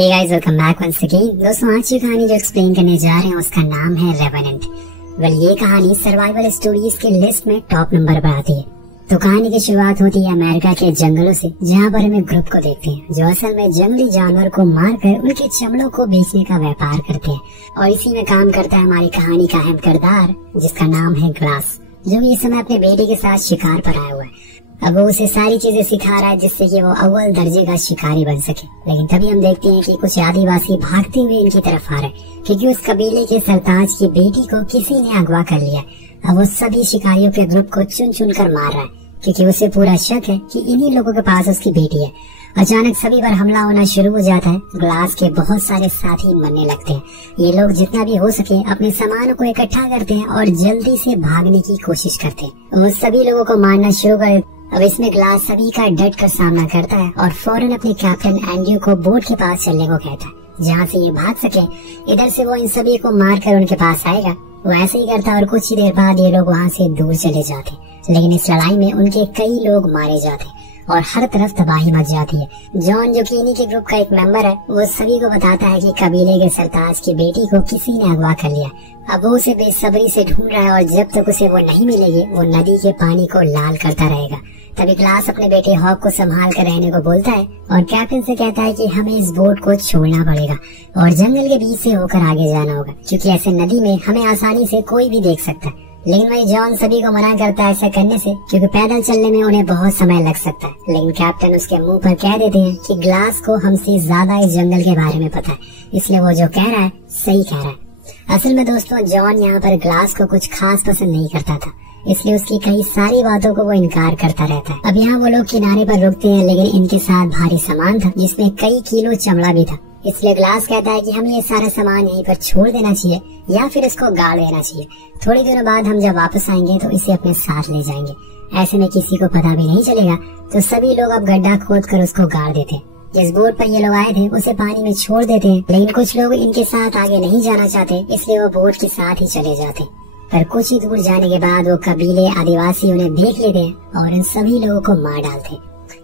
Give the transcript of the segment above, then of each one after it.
हे guys, welcome back once again. दोस्तों, आज की कहानी जो एक्सप्लेन करने जा रहे हैं उसका नाम है रेवेनेंट। ये कहानी सर्वाइवल स्टोरीज के लिस्ट में टॉप नंबर पर आती है। तो कहानी की शुरुआत होती है अमेरिका के जंगलों से, जहाँ पर हम एक ग्रुप को देखते हैं जो असल में जंगली जानवर को मारकर उनके चमड़ों को बेचने का व्यापार करते हैं। और इसी में काम करता है हमारी कहानी का अहम किरदार, जिसका नाम है ग्लास, जो इस समय अपने बेटे के साथ शिकार पर आया हुआ है। अब वो उसे सारी चीजें सिखा रहा है जिससे कि वो अव्वल दर्जे का शिकारी बन सके। लेकिन तभी हम देखते हैं कि कुछ आदिवासी भागते हुए इनकी तरफ आ रहे, क्योंकि उस कबीले के सरताज की बेटी को किसी ने अगवा कर लिया। अब वो सभी शिकारियों के ग्रुप को चुन चुन कर मार रहा है, क्योंकि उसे पूरा शक है कि इन्हीं लोगों के पास उसकी बेटी है। अचानक सभी पर हमला होना शुरू हो जाता है। ग्लास के बहुत सारे साथी मरने लगते हैं। ये लोग जितना भी हो सके अपने सामानों को इकट्ठा करते हैं और जल्दी से भागने की कोशिश करते हैं। वो सभी लोगों को मारना शुरू कर। अब इसमें ग्लास सभी का डट कर सामना करता है और फौरन अपने कैप्टन एंड्रयू को बोट के पास चलने को कहता है, जहाँ से ये भाग सके। इधर से वो इन सभी को मारकर उनके पास आएगा। वो ऐसे ही करता और कुछ ही देर बाद ये लोग वहाँ से दूर चले जाते। लेकिन इस लड़ाई में उनके कई लोग मारे जाते और हर तरफ तबाही मच जाती है। जॉन, जो कि इन्हीं के ग्रुप का एक मेंबर है, वो सभी को बताता है कि कबीले के सरताज की बेटी को किसी ने अगवा कर लिया। अब वो उसे बेसब्री से ढूंढ रहा है और जब तक उसे वो नहीं मिलेगी वो नदी के पानी को लाल करता रहेगा। तभी ग्लास अपने बेटे हॉक को संभाल कर रहने को बोलता है और कैप्टन से कहता है कि हमें इस बोट को छोड़ना पड़ेगा और जंगल के बीच से होकर आगे जाना होगा, क्योंकि ऐसे नदी में हमें आसानी से कोई भी देख सकता है। लेकिन वही जॉन सभी को मना करता है ऐसा करने से, क्योंकि पैदल चलने में उन्हें बहुत समय लग सकता है। लेकिन कैप्टन उसके मुंह पर कह देते हैं कि ग्लास को हमसे ज्यादा इस जंगल के बारे में पता है, इसलिए वो जो कह रहा है सही कह रहा है। असल में दोस्तों, जॉन यहाँ पर ग्लास को कुछ खास पसंद नहीं करता था, इसलिए उसकी कई सारी बातों को वो इनकार करता रहता है। अब यहाँ वो लोग किनारे पर रुकते हैं, लेकिन इनके साथ भारी सामान था जिसमें कई किलो चमड़ा भी था। इसलिए ग्लास कहता है कि हमें ये सारा सामान यहीं पर छोड़ देना चाहिए या फिर इसको गाड़ देना चाहिए। थोड़ी दिनों बाद हम जब वापस आएंगे तो इसे अपने साथ ले जाएंगे। ऐसे में किसी को पता भी नहीं चलेगा। तो सभी लोग अब गड्ढा खोद कर उसको गाड़ देते हैं। जिस बोट पर ये लोग आए थे उसे पानी में छोड़ देते हैं, लेकिन कुछ लोग इनके साथ आगे नहीं जाना चाहते, इसलिए वो बोट के साथ ही चले जाते। पर कुछ ही दूर जाने के बाद वो कबीले आदिवासी उन्हें देख लेते हैं और इन सभी लोगों को मार डालते।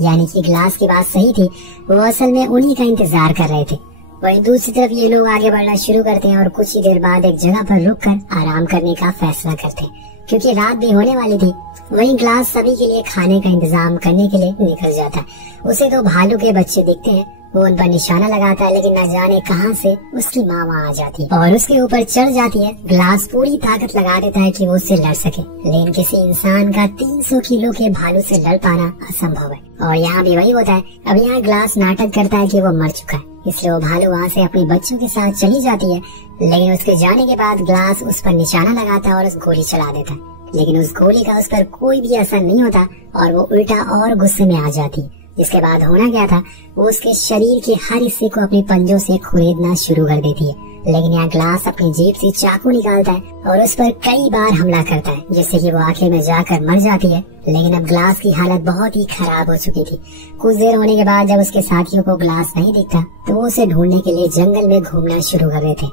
यानी कि ग्लास की बात सही थी, वो असल में उन्हीं का इंतजार कर रहे थे। वहीं दूसरी तरफ ये लोग आगे बढ़ना शुरू करते हैं और कुछ ही देर बाद एक जगह पर रुककर आराम करने का फैसला करते हैं, क्योंकि रात भी होने वाली थी। वहीं ग्लास सभी के लिए खाने का इंतजाम करने के लिए निकल जाता है। उसे तो भालू के बच्चे दिखते हैं, वो उन पर निशाना लगाता है, लेकिन न जाने कहां से उसकी माँ वहाँ आ जाती है और उसके ऊपर चढ़ जाती है। ग्लास पूरी ताकत लगा देता है कि वो उससे लड़ सके, लेकिन किसी इंसान का 300 किलो के भालू से लड़ पाना असंभव है। और यहाँ भी वही होता है। अब यहाँ ग्लास नाटक करता है कि वो मर चुका है, इसलिए वो भालू वहाँ से अपने बच्चों के साथ चली जाती है। लेकिन उसके जाने के बाद ग्लास उस पर निशाना लगाता है और उस गोली चला देता है, लेकिन उस गोली का उस पर कोई भी असर नहीं होता और वो उल्टा और गुस्से में आ जाती है। जिसके बाद होना क्या था, वो उसके शरीर के हर हिस्से को अपने पंजों से खुरेदना शुरू कर देती है। लेकिन यहाँ ग्लास अपनी जेब से चाकू निकालता है और उस पर कई बार हमला करता है, जिससे कि वो आखिर में जाकर मर जाती है। लेकिन अब ग्लास की हालत बहुत ही खराब हो चुकी थी। कुछ देर होने के बाद जब उसके साथियों को ग्लास नहीं दिखता तो वो उसे ढूंढने के लिए जंगल में घूमना शुरू कर देते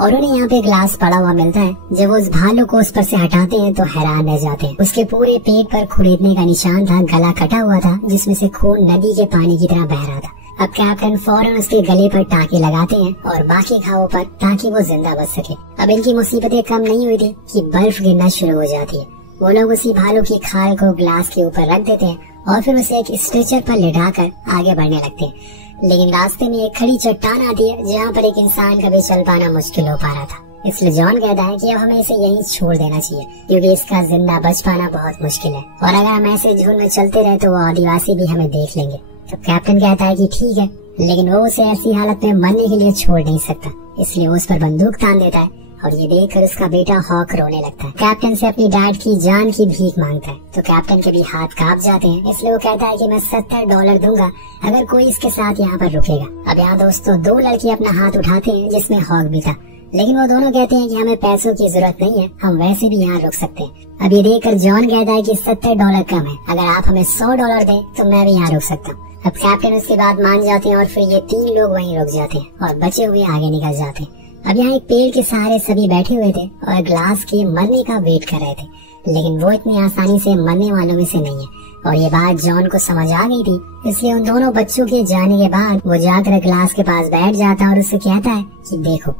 और उन्हें यहाँ पे ग्लास पड़ा हुआ मिलता है। जब वो उस भालू को उस पर से हटाते हैं तो हैरान रह जाते हैं। उसके पूरे पेट पर खुरेदने का निशान था, गला कटा हुआ था जिसमें से खून नदी के पानी की तरह बह रहा था। अब कैप्टन फौरन उसके गले पर टाँके लगाते हैं और बाकी घावों पर, ताकि वो जिंदा बच सके। अब इनकी मुसीबतें कम नहीं हुई थी कि बर्फ गिरना शुरू हो जाती है। वो लोग उसी भालू की खाल को ग्लास के ऊपर रख देते हैं और फिर उसे एक स्ट्रेचर पर लिटाकर आगे बढ़ने लगते हैं। लेकिन रास्ते में एक खड़ी चट्टान आती है जहाँ पर एक इंसान का भी चल पाना मुश्किल हो पा रहा था। इसलिए जॉन कहता है कि अब हमें इसे यहीं छोड़ देना चाहिए, क्योंकि इसका जिंदा बच पाना बहुत मुश्किल है और अगर हम ऐसे झुंड में चलते रहे तो वो आदिवासी भी हमें देख लेंगे। तो कैप्टन कहता है कि ठीक है, लेकिन वो उसे ऐसी हालत में मरने के लिए छोड़ नहीं सकता, इसलिए वो उस पर बंदूक तान देता है और ये देखकर उसका बेटा हॉक रोने लगता है। कैप्टन से अपनी डैड की जान की भीख मांगता है, तो कैप्टन के भी हाथ कांप जाते हैं। इसलिए वो कहता है कि मैं $70 दूंगा अगर कोई इसके साथ यहाँ पर रुकेगा। अब यहाँ दोस्तों 2 लड़के अपना हाथ उठाते हैं जिसमें हॉक भी था, लेकिन वो दोनों कहते हैं कि हमें पैसों की जरूरत नहीं है, हम वैसे भी यहाँ रुक सकते हैं। अब ये देखकर जॉन कहता है कि $70 कम है, अगर आप हमें $100 दें तो मैं भी यहाँ रुक सकता हूँ। अब कैप्टन उसके बाद मान जाते हैं और फिर ये 3 लोग वहीं रुक जाते हैं और बचे हुए आगे निकल जाते हैं। अब यहाँ एक पेड़ के सहारे सभी बैठे हुए थे और ग्लास के मरने का वेट कर रहे थे, लेकिन वो इतनी आसानी से मरने वालों में से नहीं है। और ये बात जॉन को समझ आ गई थी। इसलिए उन दोनों बच्चों के जाने के बाद वो जाकर ग्लास के पास बैठ जाता है और उससे कहता है कि देखो,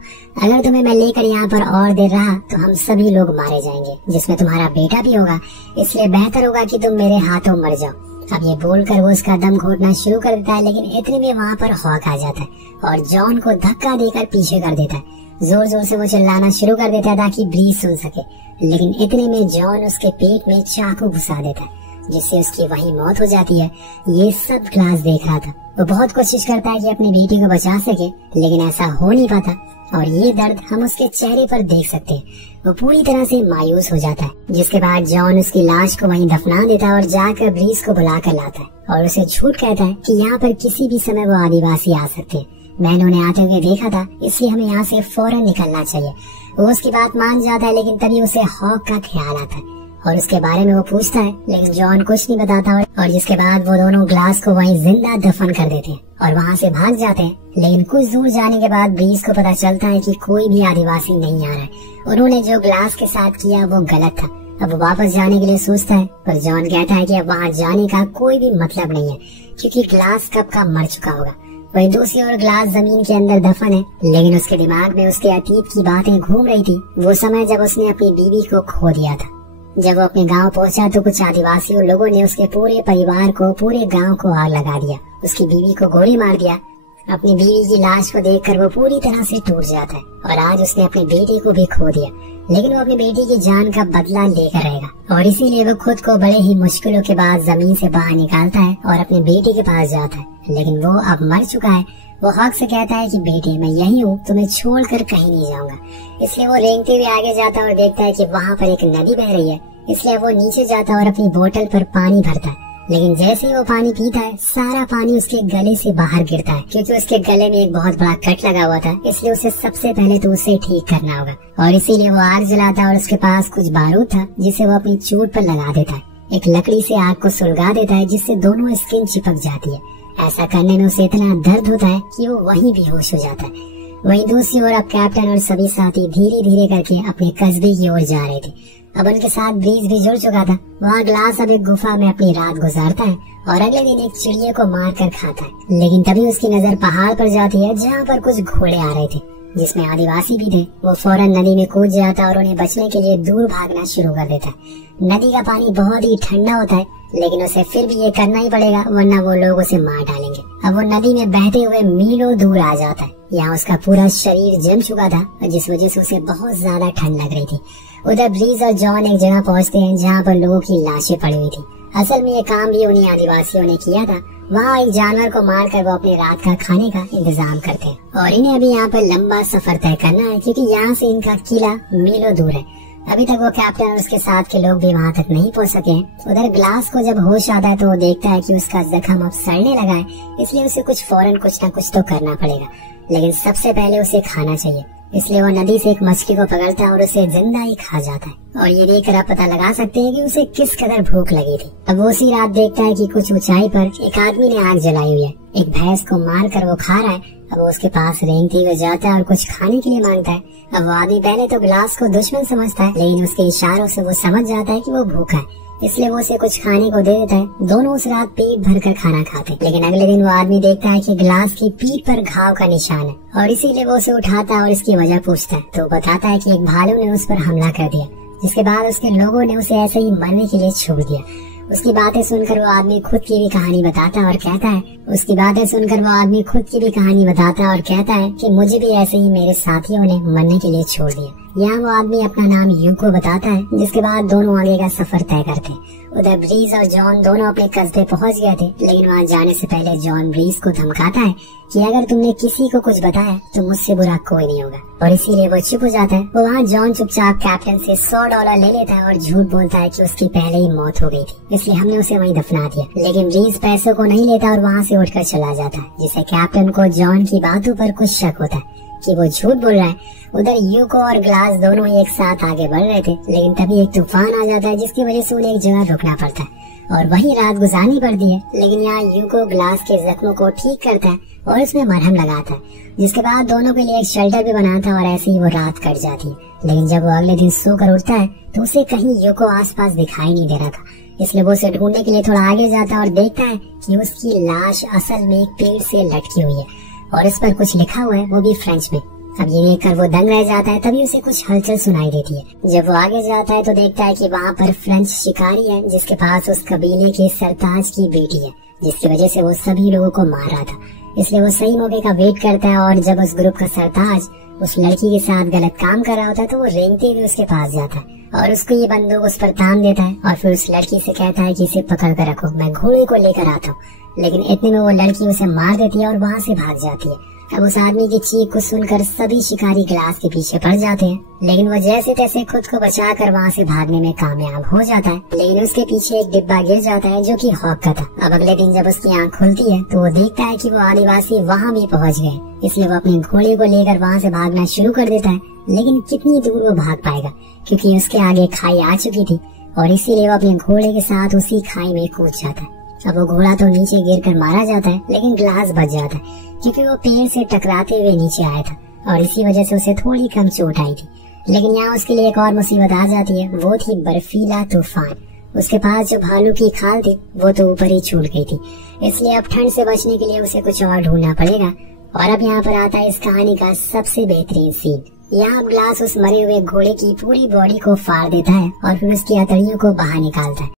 अगर तुम्हें मैं लेकर यहाँ पर और देर रहा तो हम सभी लोग मारे जाएंगे, जिसमें तुम्हारा बेटा भी होगा। इसलिए बेहतर होगा कि तुम मेरे हाथों मर जाओ। अब ये बोलकर वो उसका दम घोटना शुरू कर देता है, लेकिन इतने में वहाँ पर हॉक आ जाता है और जॉन को धक्का देकर पीछे कर देता है। जोर जोर से वो चिल्लाना शुरू कर देता है ताकि ब्रीज सुन सके, लेकिन इतने में जॉन उसके पेट में चाकू घुसा देता है, जिससे उसकी वही मौत हो जाती है। ये सब ग्लास देख रहा था। वो बहुत कोशिश करता है कि अपनी बेटी को बचा सके, लेकिन ऐसा हो नहीं पाता और ये दर्द हम उसके चेहरे पर देख सकते हैं। वो पूरी तरह से मायूस हो जाता है, जिसके बाद जॉन उसकी लाश को वहीं दफना देता है और जाकर ब्रीज को बुला कर लाता है और उसे झूठ कहता है कि यहाँ पर किसी भी समय वो आदिवासी आ सकते हैं। मैंने उन्हें आते हुए देखा था, इसलिए हमें यहाँ से फौरन निकलना चाहिए। वो उसकी बात मान जाता है, लेकिन तभी उसे हॉक का ख्याल आता है और उसके बारे में वो पूछता है, लेकिन जॉन कुछ नहीं बताता और जिसके बाद वो दोनों ग्लास को वहीं जिंदा दफन कर देते हैं और वहाँ से भाग जाते हैं। लेकिन कुछ दूर जाने के बाद ब्रीज को पता चलता है कि कोई भी आदिवासी नहीं आ रहा है। उन्होंने जो ग्लास के साथ किया वो गलत था। अब वो वापस जाने के लिए सोचता है, पर जॉन कहता है कि अब वहाँ जाने का कोई भी मतलब नहीं है, क्योंकि ग्लास कब का मर चुका होगा। वही दूसरी ओर ग्लास जमीन के अंदर दफन है, लेकिन उसके दिमाग में उसके अतीत की बातें घूम रही थी। वो समय जब उसने अपनी बीवी को खो दिया था। जब वो अपने गांव पहुंचा तो कुछ आदिवासियों लोगों ने उसके पूरे परिवार को, पूरे गांव को आग लगा दिया। उसकी बीवी को गोली मार दिया। अपनी बीवी की लाश को देखकर वो पूरी तरह से टूट जाता है और आज उसने अपने बेटे को भी खो दिया, लेकिन वो अपनी बेटी की जान का बदला लेकर रहेगा और इसीलिए वो खुद को बड़े ही मुश्किलों के बाद जमीन से बाहर निकालता है और अपने बेटे के पास जाता है। लेकिन वो अब मर चुका है। वो हक से कहता है कि बेटे, मैं यही हूँ, तुम्हें छोड़कर कहीं नहीं जाऊंगा। इसलिए वो रेंगते हुए आगे जाता है और देखता है कि वहाँ पर एक नदी बह रही है। इसलिए वो नीचे जाता है और अपनी बोतल पर पानी भरता है, लेकिन जैसे ही वो पानी पीता है सारा पानी उसके गले से बाहर गिरता है, क्योंकि उसके गले में एक बहुत बड़ा कट लगा हुआ था। इसलिए उसे सबसे पहले तो उसे ठीक करना होगा और इसीलिए वो आग जलाता है और उसके पास कुछ बारूद था जिसे वो अपनी चोट पर लगा देता है। एक लकड़ी से आग को सुलगा देता है, जिससे दोनों स्किन चिपक जाती है। ऐसा करने में उसे इतना दर्द होता है कि वो वहीं बेहोश हो जाता है। वहीं दूसरी ओर अब कैप्टन और सभी साथी धीरे धीरे करके अपने कस्बे की ओर जा रहे थे। अब उनके साथ ब्रीज भी जुड़ चुका था। वहाँ ग्लास अब एक गुफा में अपनी रात गुजारता है और अगले दिन एक चिड़िया को मार कर खाता है। लेकिन तभी उसकी नजर पहाड़ पर जाती है, जहाँ पर कुछ घोड़े आ रहे थे, जिसमें आदिवासी भी थे। वो फौरन नदी में कूद जाता है और उन्हें बचने के लिए दूर भागना शुरू कर देता है। नदी का पानी बहुत ही ठंडा होता है, लेकिन उसे फिर भी ये करना ही पड़ेगा, वरना वो लोग उसे मार डालेंगे। अब वो नदी में बहते हुए मीलों दूर आ जाता है। यहाँ उसका पूरा शरीर जम चुका था, जिस वजह से उसे बहुत ज्यादा ठंड लग रही थी। उधर ब्रीज और जॉन एक जगह पहुँचते हैं जहाँ पर लोगों की लाशें पड़ी हुई थी। असल में ये काम भी उन्हीं आदिवासियों ने किया था। वहाँ एक जानवर को मारकर वो अपने रात का खाने का इंतजाम करते हैं और इन्हें अभी यहाँ पर लंबा सफर तय करना है, क्योंकि यहाँ से इनका किला मीलों दूर है। अभी तक वो कैप्टन और उसके साथ के लोग भी वहाँ तक नहीं पहुँच सके। उधर ग्लास को जब होश आता है तो वो देखता है कि उसका जख्म अब सड़ने लगा है, इसलिए उसे फौरन कुछ न कुछ तो करना पड़ेगा। लेकिन सबसे पहले उसे खाना चाहिए, इसलिए वो नदी से एक मछली को पकड़ता है और उसे जिंदा ही खा जाता है। और ये देखकर आप पता लगा सकते हैं कि उसे किस कदर भूख लगी थी। अब वो उसी रात देखता है कि कुछ ऊंचाई पर एक आदमी ने आग जलाई हुई है। एक भैंस को मार कर वो खा रहा है। अब वो उसके पास रेंगते हुए जाता है और कुछ खाने के लिए मांगता है। अब वो आदमी पहले तो ग्लास को दुश्मन समझता है, लेकिन उसके इशारों से वो समझ जाता है कि वो भूखा है, इसलिए वो उसे कुछ खाने को दे देता है। दोनों उस रात पेट भरकर खाना खाते हैं। लेकिन अगले दिन वो आदमी देखता है कि ग्लास की पीठ पर घाव का निशान है और इसीलिए वो उसे उठाता है और इसकी वजह पूछता है। तो बताता है कि एक भालू ने उस पर हमला कर दिया, जिसके बाद उसके लोगों ने उसे ऐसे ही मरने के लिए छोड़ दिया। उसकी बातें सुनकर वो आदमी खुद की भी कहानी बताता है और कहता है कि मुझे भी ऐसे ही मेरे साथियों ने मरने के लिए छोड़ दिया। यहाँ वो आदमी अपना नाम यूको बताता है, जिसके बाद दोनों आगे का सफर तय करते हैं। उधर ब्रीज और जॉन दोनों अपने कस्बे पहुँच गए थे, लेकिन वहाँ जाने से पहले जॉन ब्रीज को धमकाता है कि अगर तुमने किसी को कुछ बताया तो मुझसे बुरा कोई नहीं होगा, और इसीलिए वो चुप हो जाता है। वो वहाँ जॉन चुपचाप कैप्टन से $100 ले लेता है और झूठ बोलता है कि उसकी पहले ही मौत हो गई थी, इसलिए हमने उसे वहीं दफना दिया। लेकिन ब्रीज पैसों को नहीं लेता और वहाँ से उठकर चला जाता है, जिससे कैप्टन को जॉन की बातों पर कुछ शक होता है कि वो झूठ बोल रहा है। उधर यूको और ग्लास दोनों एक साथ आगे बढ़ रहे थे, लेकिन तभी एक तूफान आ जाता है, जिसकी वजह से उन्हें एक जगह रुकना पड़ता है और वही रात गुजारनी पड़ती है। लेकिन यहाँ यूको ग्लास के जख्मों को ठीक करता है और उसमें मरहम लगाता है, जिसके बाद दोनों के लिए एक शेल्टर भी बनाता है और ऐसे ही वो रात कट जाती है। लेकिन जब वो अगले दिन सोकर उठता है तो उसे कहीं यूको आसपास दिखाई नहीं दे रहा था, इसलिए वो उसे ढूंढने के लिए थोड़ा आगे जाता है और देखता है कि उसकी लाश असल में एक पेड़ से लटकी हुई है और इस पर कुछ लिखा हुआ है, वो भी फ्रेंच में। अब ये देखकर वो दंग रह जाता है। तभी उसे कुछ हलचल सुनाई देती है। जब वो आगे जाता है तो देखता है कि वहाँ पर फ्रेंच शिकारी है जिसके पास उस कबीले के सरताज की बेटी है, जिसकी वजह से वो सभी लोगों को मार रहा था। इसलिए वो सही मौके का वेट करता है और जब उस ग्रुप का सरताज उस लड़की के साथ गलत काम कर रहा होता है तो वो रेंगते हुए उसके पास जाता है और उसको ये बंदूक उस पर तान देता है और फिर उस लड़की से कहता है कि इसे पकड़ कर रखो, मैं घोड़े को लेकर आता हूँ। लेकिन इतने में वो लड़की उसे मार देती है और वहाँ से भाग जाती है। अब उस आदमी की चीख को सुनकर सभी शिकारी ग्लास के पीछे पड़ जाते हैं, लेकिन वो जैसे तैसे खुद को बचाकर वहाँ से भागने में कामयाब हो जाता है। लेकिन उसके पीछे एक डिब्बा गिर जाता है जो कि हॉक का था। अब अगले दिन जब उसकी आँख खुलती है तो वो देखता है कि वो आदिवासी वहाँ भी पहुँच गए। इसलिए वो अपने घोड़े को लेकर वहाँ से भागना शुरू कर देता है। लेकिन कितनी दूर वो भाग पाएगा, क्योंकि उसके आगे खाई आ चुकी थी और इसीलिए वो अपने घोड़े के साथ उसी खाई में कूद जाता है। अब वो घोड़ा तो नीचे गिरकर मारा जाता है, लेकिन ग्लास बच जाता है क्योंकि वो पेड़ से टकराते हुए नीचे आया था और इसी वजह से उसे थोड़ी कम चोट आई थी। लेकिन यहाँ उसके लिए एक और मुसीबत आ जाती है, वो थी बर्फीला तूफान। उसके पास जो भालू की खाल थी वो तो ऊपर ही छूट गई थी, इसलिए अब ठंड से बचने के लिए उसे कुछ और ढूंढना पड़ेगा। और अब यहाँ पर आता है इस कहानी का सबसे बेहतरीन सीन। यहाँ ग्लास उस मरे हुए घोड़े की पूरी बॉडी को फाड़ देता है और फिर उसकी हथेलियों को बाहर निकालता है।